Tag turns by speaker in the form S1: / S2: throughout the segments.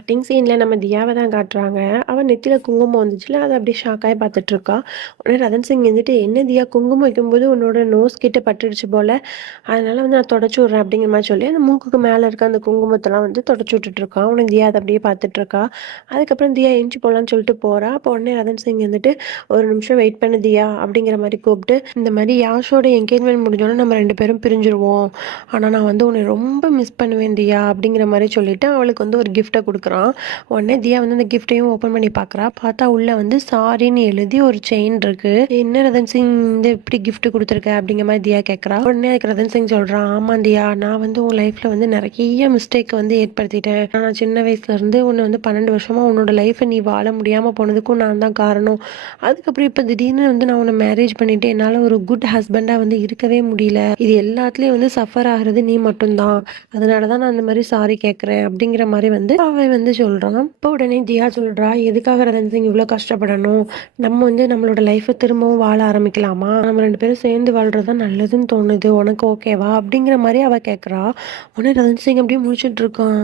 S1: Starting சீனில் நம்ம தியாவை தான் காட்டுறாங்க. அவன் நெத்தியில் குங்குமம் வந்துச்சுல அதை அப்படியே ஷாக்காகி பார்த்துட்டு இருக்கா. உடனே ரதன் சிங் வந்துட்டு என்ன தியா குங்குமம் வைக்கும்போது உன்னோட நோஸ் கிட்ட பட்டுடுச்சு போல். அதனால வந்து நான் தொடச்சி விட்றேன் அப்படிங்கிற மாதிரி சொல்லி அந்த மூக்குக்கு மேலே இருக்க அந்த குங்குமத்தெல்லாம் வந்து தொடச்சி விட்டுட்டு இருக்கான் உடனே தியா அதை அப்படியே பார்த்துட்டு இருக்கா. அதுக்கப்புறம் தியா எஞ்சி போகலான்னு சொல்லிட்டு போறா. அப்போ உடனே ரதன் சிங் வந்துட்டு ஒரு நிமிஷம் வெயிட் பண்ண தியா அப்படிங்கிற மாதிரி கூப்பிட்டு இந்த மாதிரி யாஷோட என்கேஜ்மெண்ட் முடிஞ்சோன்னே நம்ம ரெண்டு பேரும் பிரிஞ்சிருவோம். ஆனால் நான் வந்து உன்னை ரொம்ப மிஸ் பண்ணுவேன் தியா அப்படிங்கிற மாதிரி சொல்லிட்டு அவளுக்கு வந்து ஒரு கிஃப்ட்டை கொடுக்குறேன் உடனே தியா வந்து அந்த கிஃப்ட்டையும் ஓப்பன் பண்ணி பார்க்குறா. பார்த்தா உள்ளே வந்து சாரின்னு எழுதி ஒரு செயின் இருக்குது என்ன ரதன் சிங் இந்த இப்படி கிஃப்ட் கொடுத்துருக்க அப்படிங்கிற மாதிரி தியா கேட்குறா. உடனே அதுக்கு ரதன் சிங் சொல்கிறான் ஆமாம் தியா நான் வந்து உன் லைஃப்பில் வந்து நிறைய மிஸ்டேக் வந்து ஏற்படுத்திட்டேன். நான் சின்ன வயசுலேருந்து உன்னை வந்து பன்னெண்டு வருஷமாக உன்னோட லைஃப்பை நீ வாழ முடியாமல் போனதுக்கும் நான் தான் காரணம். அதுக்கப்புறம் இப்போ திடீர்னு வந்து நான் உன்னை மேரேஜ் பண்ணிவிட்டு என்னால் ஒரு குட் ஹஸ்பண்டாக வந்து இருக்கவே முடியல. இது எல்லாத்துலேயும் வந்து சஃபர் ஆகிறது நீ மட்டும்தான். அதனால தான் நான் அந்த மாதிரி சாரி கேட்குறேன். அப்படிங்கிற மாதிரி வந்து அவன் வந்து சொல்கிறான் இப்போ உடனே தியா சொல்கிறா எதுக்காக ரதன் சிங் இவ்வளோ கஷ்டப்படணும்? நம்ம வந்து நம்மளோட லைஃப்பை திரும்பவும் வாழ ஆரம்பிக்கலாமா? நம்ம ரெண்டு பேரும் சேர்ந்து வாழ்கிறது தான் நல்லதுன்னு தோணுது. உனக்கு ஓகேவா அப்படிங்கிற மாதிரி அவள் கேட்குறா உடனே ரதன் சிங் அப்படியே முடிச்சுட்டு இருக்கான்.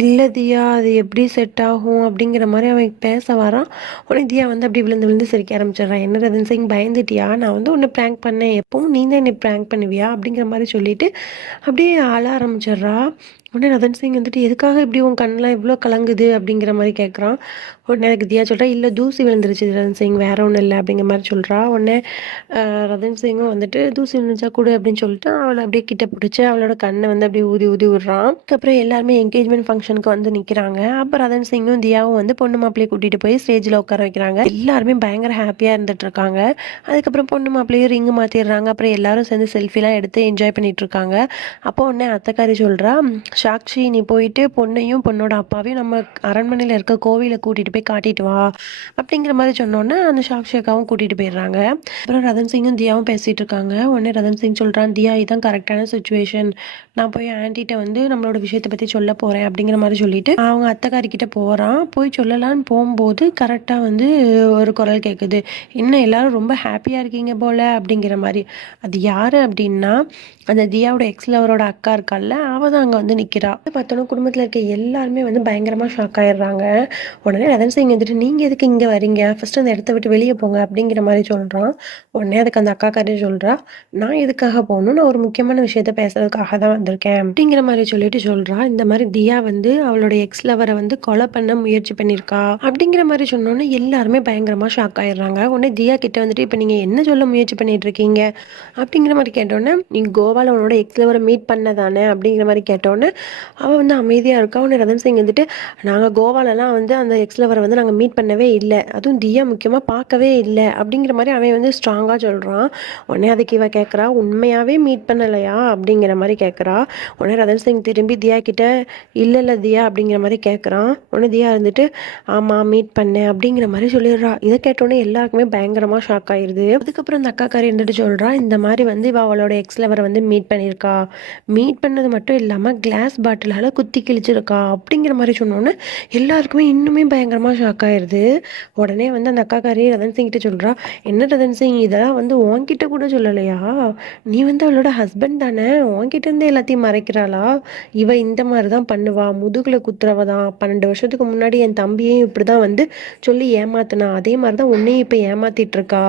S1: இல்லை தியா அது எப்படி செட் ஆகும்? அப்படிங்கிற மாதிரி அவன் பேச வரான். உடனே தியா வந்து அப்படி விழுந்து விழுந்து சிரிக்க ஆரம்பிச்சிடுறான் என்ன ரதன் சிங் பயந்துட்டியா? நான் வந்து உன்னை ப்ராங்க் பண்ணேன். எப்பவும் நீ தான் என்னை ப்ராங்க் பண்ணுவியா? அப்படிங்கிற மாதிரி சொல்லிட்டு அப்படியே ஆள ஆரம்பிச்சிடுறா. உடனே ரதன் சிங் வந்துட்டு எதுக்காக இப்படி உன் கண்ணெலாம் இவ்வளோ கலங்குது? அப்படிங்கிற மாதிரி கேட்குறான் உடனே எனக்கு தியா சொல்கிறா இல்லை தூசி விழுந்துருச்சு ரதன் சிங் வேற ஒன்றும் இல்லை அப்படிங்கிற மாதிரி சொல்கிறா உடனே ரதன் சிங்கும் வந்துட்டு தூசி விழுந்துச்சா கொடு அப்படின்னு சொல்லிட்டு அவளை அப்படியே கிட்ட பிடிச்சி அவளோட கண்ணை வந்து அப்படியே ஊதி ஊதி விடுறான். அதுக்கப்புறம் எல்லாருமே என்கேஜ்மெண்ட் ஃபங்க்ஷனுக்கு வந்து நிற்கிறாங்க அப்போ ரதன் சிங்கும் தியாவும் வந்து பொண்ணு மாப்பிள்ளையை கூட்டிகிட்டு போய் ஸ்டேஜில் உட்கார வைக்கிறாங்க. எல்லாருமே பயங்கர ஹாப்பியாக இருந்துட்டு இருக்காங்க. அதுக்கப்புறம் பொண்ணு மாப்பிள்ளையும் ரிங்கு மாற்றிடுறாங்க அப்புறம் எல்லாரும் சேர்ந்து செல்ஃபிலாம் எடுத்து என்ஜாய் பண்ணிட்டு இருக்காங்க. அப்போ உடனே அத்தைக்காரி சொல்கிறா சாக்ஷி நீ போயிட்டு பொண்ணையும் பொண்ணோட அப்பாவையும் நம்ம அரண்மனையில் இருக்க கோவிலை கூட்டிகிட்டு போய் காட்டிட்டு வா அப்படிங்கிற மாதிரி சொன்னோன்னே அந்த சாக்ஷி அக்காவும் கூட்டிகிட்டு போயிடுறாங்க. அப்புறம் ரதன் சிங்கும் தியாவும் பேசிகிட்டு இருக்காங்க. உடனே ரதன் சிங் சொல்கிறான் தியா இதுதான் கரெக்டான சுச்சுவேஷன் நான் போய் ஆன்ட்டிகிட்ட வந்து நம்மளோட விஷயத்தை பற்றி சொல்ல போகிறேன் அப்படிங்கிற மாதிரி சொல்லிட்டு அவங்க அத்தைக்காரிக்கிட்ட போகிறான் போய் சொல்லலான்னு போகும்போது கரெக்டாக வந்து ஒரு குரல் கேட்குது என்ன எல்லாரும் ரொம்ப ஹாப்பியாக இருக்கீங்க போல அப்படிங்கிற மாதிரி. அது யார் அப்படின்னா அந்த தியாவோட எக்ஸ் லவரோட அக்கா இருக்கால்ல அவள் தான் அங்கே வந்து நிற்க நிற்கிறா பார்த்தோன்னா குடும்பத்தில் இருக்க எல்லாருமே வந்து பயங்கரமாக ஷாக் ஆயிடுறாங்க. உடனே ரதன் சிங் வந்துட்டு நீங்கள் எதுக்கு இங்கே வரீங்க? ஃபர்ஸ்ட் அந்த இடத்த விட்டு வெளியே போங்க அப்படிங்கிற மாதிரி சொல்கிறான் உடனே அதுக்கு அந்த அக்காக்காரே சொல்கிறா நான் எதுக்காக போகணும்? நான் ஒரு முக்கியமான விஷயத்த பேசுறதுக்காக தான் வந்திருக்கேன் அப்படிங்கிற மாதிரி சொல்லிட்டு சொல்கிறா இந்த மாதிரி தியா வந்து அவளோட எக்ஸ் லவரை வந்து கொலை பண்ண முயற்சி பண்ணியிருக்கா அப்படிங்கிற மாதிரி சொன்னோன்னே எல்லாருமே பயங்கரமாக ஷாக் ஆயிடுறாங்க. உடனே தியா கிட்ட வந்துட்டு இப்போ நீங்கள் என்ன சொல்ல முயற்சி பண்ணிட்டு இருக்கீங்க அப்படிங்கிற மாதிரி கேட்டோன்னே நீ கோவாவில் உன்னோட எக்ஸ் லவரை மீட் பண்ணதானே? அப்படிங்கிற மாதிரி கேட்டோன்னே அவள் வந்து அமைதியாக இருக்கா? உடனே ரதன் சிங் வந்துட்டு நாங்கள் கோவாலலாம் வந்து அந்த எக்ஸ் லவரை வந்து நாங்கள் மீட் பண்ணவே இல்லை. அதுவும் தியா முக்கியமாக பார்க்கவே இல்லை. அப்படிங்கிற மாதிரி அவன் வந்து ஸ்ட்ராங்காக சொல்கிறான் உடனே அதுக்கு இவ கேட்குறா உண்மையாகவே மீட் பண்ணலையா? அப்படிங்கிற மாதிரி கேட்குறா உடனே ரதன் சிங் திரும்பி தியா கிட்ட இல்லை இல்லை தியா அப்படிங்கிற மாதிரி கேட்குறான் உடனே தியா இருந்துட்டு ஆமாம் மீட் பண்ணேன் அப்படிங்கிற மாதிரி சொல்லிடுறா. இதை கேட்டோன்னே எல்லாருக்குமே பயங்கரமாக ஷாக் ஆயிடுது அதுக்கப்புறம் இந்த அக்காக்காரி இருந்துட்டு சொல்கிறா இந்த மாதிரி வந்து இவ அவளோட எக்ஸ் லவரை வந்து மீட் பண்ணியிருக்கா. மீட் பண்ணது மட்டும் இல்லாமல் கிளாஸ் பாட்டிலால் குத்தி கிழிச்சிருக்கா அப்படிங்கிற மாதிரி சொன்னோன்னே எல்லாருக்குமே இன்னுமே பயங்கரமாக ஷாக் ஆயிடுது உடனே வந்து அந்த அக்காக்காரி ரதன் சிங் கிட்ட சொல்கிறா என்ன ரதன் சிங் இதெல்லாம் வந்து உன்கிட்ட கூட சொல்லலையா? நீ வந்து அவளோட ஹஸ்பண்ட் தானே உன்கிட்ட இருந்து எல்லாத்தையும் மறைக்கிறாளா? இவ இந்த மாதிரி தான் பண்ணுவா முதுகில் குத்துறவ தான் பன்னெண்டு வருஷத்துக்கு முன்னாடி என் தம்பியையும் இப்படி தான் வந்து சொல்லி ஏமாத்தினா அதே மாதிரி தான் உன்னையும் இப்போ ஏமாத்திட்டு இருக்கா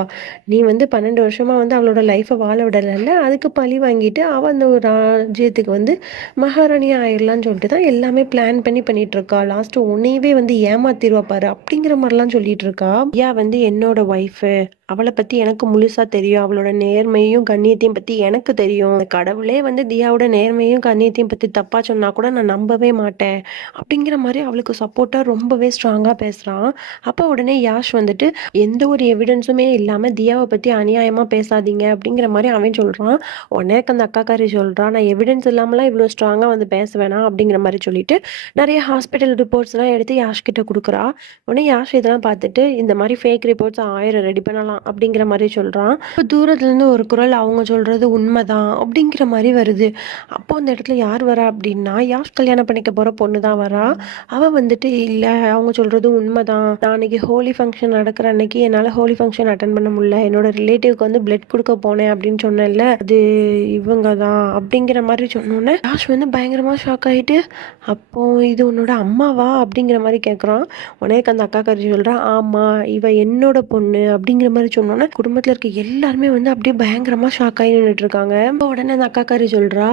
S1: நீ வந்து பன்னெண்டு வருஷமா வந்து அவளோட லைஃப்பை வாழ விடலைல்ல அதுக்கு பழி வாங்கிட்டு அவள் அந்த ஒரு ராஜ்யத்துக்கு வந்து மகாராணி ஆயிடலான்னு சொல்லிட்டு தான் எல்லாமே பிளான் பண்ணி பண்ணிட்டு இருக்கா. லாஸ்ட் உன்னையவே வந்து ஏமாத்திருவா பாரு அப்படிங்கிற மாதிரிலாம் சொல்லிட்டு இருக்கா. ஐயா வந்து என்னோட ஒய்ஃபு அவளை பத்தி எனக்கு முழுசா தெரியும். அவளோட நேர்மையும் கண்ணியத்தையும் பத்தி எனக்கு தெரியும். அந்த கடவுளே வந்து தியாவோட நேர்மையும் கண்ணியத்தையும் பத்தி தப்பா சொன்னா கூட நான் நம்பவே மாட்டேன். அப்படிங்கிற மாதிரி அவளுக்கு சப்போர்ட்டா ரொம்பவே ஸ்ட்ராங்கா பேசுறான் அப்ப உடனே யாஷ் வந்துட்டு எந்த ஒரு எவிடன்ஸுமே இல்லாம தியாவை பத்தி அநியாயமா பேசாதீங்க அப்படிங்கிற மாதிரி அவன் சொல்றான். உடனே அந்த அக்காக்காரி சொல்றான் நான் எவிடன்ஸ் இல்லாமலாம் இவ்வளோ ஸ்ட்ராங்கா வந்து பேச வேணாம் அப்படிங்கிற மாதிரி சொல்லிட்டு நிறைய ஹாஸ்பிட்டல் ரிப்போர்ட்ஸ்லாம் எடுத்து யாஷ் கிட்ட கொடுக்குறா. உடனே யாஷ் இதெல்லாம் பார்த்துட்டு இந்த மாதிரி ஃபேக் ரிப்போர்ட்ஸ் ஆயிரம் ரெடி பண்ணலாம் அப்படிங்கிற மாதிரி சொல்கிறான் இப்போ தூரத்துலேருந்து ஒரு குரல் அவங்க சொல்கிறது உண்மைதான் அப்படிங்கிற மாதிரி வருது. அப்போ அந்த இடத்துல யார் வரா அப்படின்னா யாஷ் கல்யாணம் பண்ணிக்க போகிற பொண்ணு தான் வரா. அவள் வந்துட்டு இல்லை அவங்க சொல்கிறது உண்மைதான். நான் அன்னைக்கு ஹோலி ஃபங்க்ஷன் நடக்கிற அன்னைக்கு என்னால் ஹோலி ஃபங்க்ஷன் அட்டன் பண்ண முடியல. என்னோட ரிலேட்டிவ்க்கு வந்து பிளட் கொடுக்க போனேன் அப்படின்னு சொன்னேன்ல அது இவங்க தான் அப்படிங்கிற மாதிரி சொன்னோன்னே யாஷ் வந்து பயங்கர பயங்கரமாக ஷாக் ஆகிட்டு அப்போது இது உன்னோட அம்மாவா? அப்படிங்கிற மாதிரி கேட்குறான் உனக்கு அந்த அக்கா கறி சொல்கிறான் ஆமாம் இவ என்னோட பொண்ணு அப்படிங்கிற மாதிரி சொன்னோன்னே குடும்பத்தில் இருக்க எல்லாருமே வந்து அப்படியே பயங்கரமாக ஷாக் ஆகி நின்றுட்டுருக்காங்க இப்போ உடனே அந்த அக்கா கறி சொல்கிறா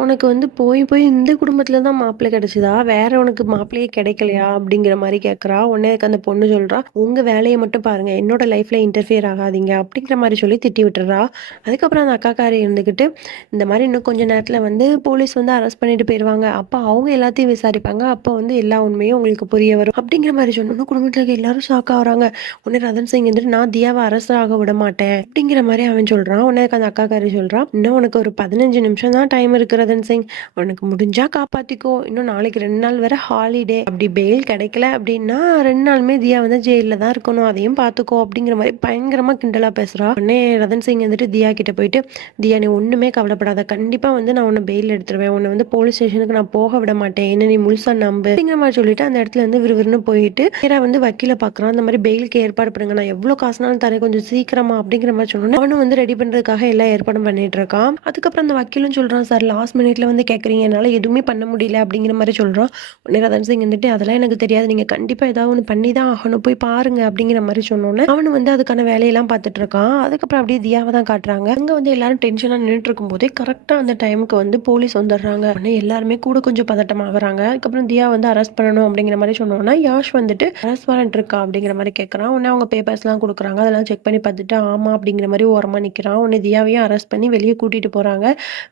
S1: உனக்கு வந்து போய் போய் இந்த குடும்பத்தில் தான் மாப்பிள்ளை கிடச்சிதா? வேற உனக்கு மாப்பிள்ளையே கிடைக்கலையா? அப்படிங்கிற மாதிரி கேட்குறா உடனே அந்த பொண்ணு சொல்கிறா உங்கள் வேலையை மட்டும் பாருங்கள் என்னோட லைஃப்பில் இன்டர்ஃபியர் ஆகாதீங்க அப்படிங்கிற மாதிரி சொல்லி திட்டி விட்டுறா. அதுக்கப்புறம் அந்த அக்காக்காரி இருந்துக்கிட்டு இந்த மாதிரி இன்னும் கொஞ்ச நேரத்தில் வந்து போலீஸ் வந்து அரெஸ்ட் பண்ணிட்டு போயிடுவாங்க அப்போ அவங்க எல்லாத்தையும் விசாரிப்பாங்க. அப்போ வந்து எல்லா உண்மையும் உங்களுக்கு புரிய வரும். அப்படிங்கிற மாதிரி சொன்னோன்னா குடும்பத்தில் இருக்க எல்லாரும் ஷாக் ஆகிறாங்க உடனே ரதன் சிங் வந்துட்டு நான் தியாவை அரசு ஆக விட மாட்டேன். அப்படிங்கிற மாதிரி அவன் சொல்கிறான் உடனே அந்த அக்காக்காரி சொல்கிறான் இன்னும் உனக்கு ஒரு பதினஞ்சு நிமிஷம் தான் டைம் இருக்கு ரதன் சிங். உனக்கு முடிஞ்சா காப்பாற்றிக்கோ இன்னும் நாளைக்கு ரெண்டு நாள் வரை ஹாலிடே அப்படி பெயில் கிடைக்கல அப்படின்னா ரெண்டு நாளுமே தியா வந்து ஜெயிலில் தான் இருக்கணும். அதையும் பார்த்துக்கோ அப்படிங்கிற மாதிரி பயங்கரமாக கிண்டலாக பேசுகிறா உடனே ரதன் சிங் வந்துட்டு தியா கிட்ட போயிட்டு தியா நீ ஒன்றுமே கவலைப்படாத. கண்டிப்பாக வந்து நான் உன்னை பெயில் எடுத்துருவேன். உன்னை வந்து போலீஸ் போலீஸ் ஸ்டேஷனுக்கு நான் போக விட மாட்டேன். என்ன நீ முழுசா நம்பு. அப்படிங்கிற மாதிரி சொல்லிட்டு அந்த இடத்துல வந்து விறுவிறுன்னு போயிட்டு நேராக வந்து வக்கீல பார்க்குறான். அந்த மாதிரி பெயிலுக்கு ஏற்பாடு பண்ணுங்க. நான் எவ்வளோ காசுனாலும் தரேன். கொஞ்சம் சீக்கிரமா அப்படிங்கிற மாதிரி சொன்னோன்னே அவனும் வந்து ரெடி பண்ணுறதுக்காக எல்லா ஏற்பாடும் பண்ணிட்டு இருக்கான். அதுக்கப்புறம் அந்த வக்கீலும் சொல்கிறான் சார் லாஸ்ட் மினிட்ல வந்து கேட்குறீங்க என்னால் எதுவுமே பண்ண முடியல. அப்படிங்கிற மாதிரி சொல்கிறான் உடனே ரதன் சிங் வந்துட்டு அதெல்லாம் எனக்கு தெரியாது. நீங்கள் கண்டிப்பாக ஏதாவது ஒன்று பண்ணி தான் ஆகணும். போய் பாருங்க. அப்படிங்கிற மாதிரி சொன்னோன்னே அவனு வந்து அதுக்கான வேலையெல்லாம் பார்த்துட்டு இருக்கான். அதுக்கப்புறம் அப்படியே தியாவை தான் காட்டுறாங்க. அங்கே வந்து எல்லாரும் டென்ஷனாக நின்றுட்டு இருக்கும்போதே கரெக்டாக அந்த டைமுக்கு வந்து போலீஸ் வந்துடுறாங்க. உடனே எல்லாருமே கூட கொஞ்சம் பதட்டமாகறாங்க. அதுக்கப்புறம் தியா வந்து அரெஸ்ட் பண்ணணும் அப்படிங்கிற மாதிரி சொன்னோன்னா யாஷ் வந்துட்டு அரெஸ்ட் வாரண்ட் இருக்கா? அப்படிங்கிற மாதிரி கேட்குறான். உடனே அவங்க பேப்பர்ஸ்லாம் கொடுக்குறாங்க. அதெல்லாம் செக் பண்ணி பார்த்துட்டு ஆமாம் அப்படிங்கிற மாதிரி ஓரமாக நிற்கிறான் உடனே தியாவையும் அரெஸ்ட் பண்ணி வெளியே கூட்டிகிட்டு போகிறாங்க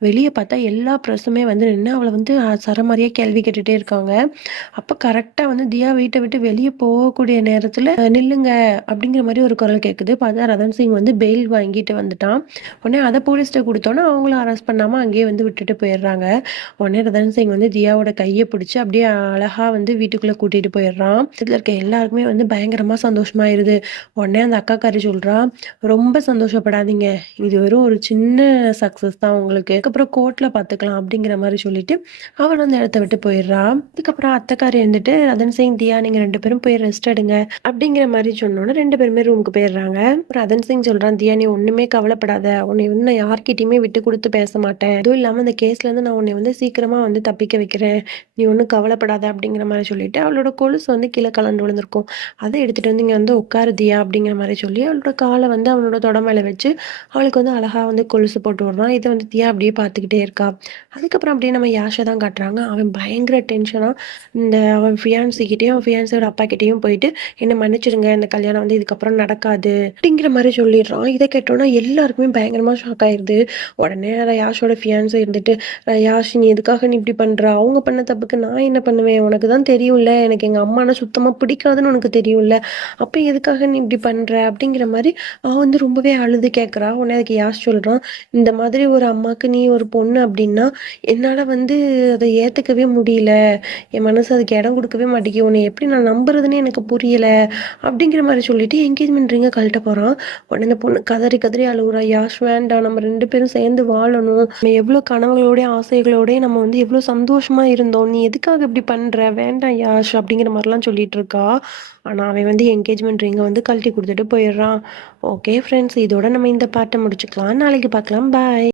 S1: வெளியே பார்த்தா எல்லா ப்ரெஸ்ஸுமே வந்து நின்று அவளை வந்து சரமாரியாக கேள்வி கேட்டுகிட்டே இருக்காங்க. அப்போ கரெக்டாக வந்து தியா வீட்டை விட்டு வெளியே போகக்கூடிய நேரத்தில் நில்லுங்க அப்படிங்கிற மாதிரி ஒரு குரல் கேட்குது பார்த்தா ரதன் சிங் வந்து பெயில் வாங்கிட்டு வந்துட்டான். உடனே அதை போலீஸ்கிட்ட கொடுத்தோன்னே அவங்களும் அரெஸ்ட் பண்ணாமல் அங்கேயே வந்து விட்டுட்டு போயிடுறாங்க. உடனே ரதன் சிங் வந்து தியாவோட கையை பிடிச்சி அப்படியே அழகாக வந்து வீட்டுக்குள்ளே கூட்டிகிட்டு போயிடுறான். இதில் இருக்க எல்லாருக்குமே வந்து பயங்கரமாக சந்தோஷமாயிருது. உடனே அந்த அக்கா காரி ரொம்ப சந்தோஷப்படாதீங்க. இது வெறும் ஒரு சின்ன சக்ஸஸ் தான் உங்களுக்கு. அதுக்கப்புறம் கோர்ட்டில் பார்த்துக்கலாம் அப்படிங்கிற மாதிரி சொல்லிட்டு அவன் அந்த இடத்த விட்டு போயிடுறான். அதுக்கப்புறம் அத்தைக்காரி இருந்துட்டு ரதன் சிங் தியா நீங்கள் ரெண்டு பேரும் போய் ரெஸ்ட் எடுங்க அப்படிங்கிற மாதிரி சொன்னோன்னே ரெண்டு பேருமே ரூமுக்கு போயிடுறாங்க. ரதன் சிங் சொல்கிறான் தியா நீ ஒன்றுமே கவலைப்படாத. உன்னை வந்து நான் யார்கிட்டயுமே விட்டு கொடுத்து பேச மாட்டேன். அதுவும் இல்லாமல் அந்த கேஸ்லேருந்து நான் உன்னை வந்து சீக்கிரம் சீக்கிரமாக வந்து தப்பிக்க வைக்கிறேன். நீ ஒன்றும் கவலைப்படாத அப்படிங்கிற மாதிரி சொல்லிட்டு அவளோட கொலுசு வந்து கீழே கலந்து விழுந்திருக்கும். அதை எடுத்துகிட்டு வந்து இங்கே வந்து உட்காருதியா அப்படிங்கிற மாதிரி சொல்லி அவளோட காலை வந்து அவனோட தொட மேலே வச்சு அவளுக்கு வந்து அழகாக வந்து கொலுசு போட்டு விடுறான் இதை வந்து தியா அப்படியே பார்த்துக்கிட்டே இருக்கா. அதுக்கப்புறம் அப்படியே நம்ம யாஷை தான் காட்டுறாங்க. அவன் பயங்கர டென்ஷனாக இந்த அவன் ஃபியான்சிக்கிட்டேயும் அவன் ஃபியான்சியோட அப்பா கிட்டேயும் போயிட்டு என்னை மன்னிச்சிருங்க இந்த கல்யாணம் வந்து இதுக்கப்புறம் நடக்காது. அப்படிங்கிற மாதிரி சொல்லிடுறான் இதை கேட்டோன்னா எல்லாருக்குமே பயங்கரமாக ஷாக் ஆயிடுது உடனே யாஷோட ஃபியான்ஸை இருந்துட்டு யாஷ் நீ எதுக்காக நீ இப்படி பண்ணுற அவங்க பண்ண தப்புக்கு நான் என்ன பண்ணுவேன்? உனக்கு தான் தெரியும்ல. எனக்கு எங்கள் அம்மானா சுத்தமாக பிடிக்காதுன்னு உனக்கு தெரியும்ல. அப்போ எதுக்காக நீ இப்படி பண்ணுற அப்படிங்கிற மாதிரி அவன் வந்து ரொம்பவே அழுது கேட்குறா உடனே அதுக்கு யாஷ் சொல்கிறான் இந்த மாதிரி ஒரு அம்மாவுக்கு நீ ஒரு பொண்ணு அப்படின்னா என்னால் வந்து அதை ஏற்றுக்கவே முடியல. என் மனசு அதுக்கு இடம் கொடுக்கவே மாட்டேங்கி உன்னை எப்படி நான் நம்புறதுன்னு எனக்கு புரியல. அப்படிங்கிற மாதிரி சொல்லிட்டு என்கேஜ்மெண்ட் ரிங்கை கழட்ட போகிறான் உடனே இந்த பொண்ணு கதறி கதறி அழுகுறா யாஷ் வேண்டாம் நம்ம ரெண்டு பேரும் சேர்ந்து வாழணும். நம்ம எவ்வளோ கனவுகளோடய ஆசைகளோடய நம்ம வந்து எவ்வளோ சந்தோஷமா இருந்தோம். நீ எதுக்காக இப்படி பண்ணுற வேண்டாம் யாஷ் அப்படிங்கிற மாதிரிலாம் சொல்லிட்டு இருக்கா ஆனால் அவன் வந்து என்கேஜ்மெண்ட் ரிங்கை வந்து கழட்டி கொடுத்துட்டு போயிடுறான். ஓகே ஃப்ரெண்ட்ஸ் இதோட நம்ம இந்த பாட்டை முடிச்சுக்கலாம். நாளைக்கு பார்க்கலாம். பாய்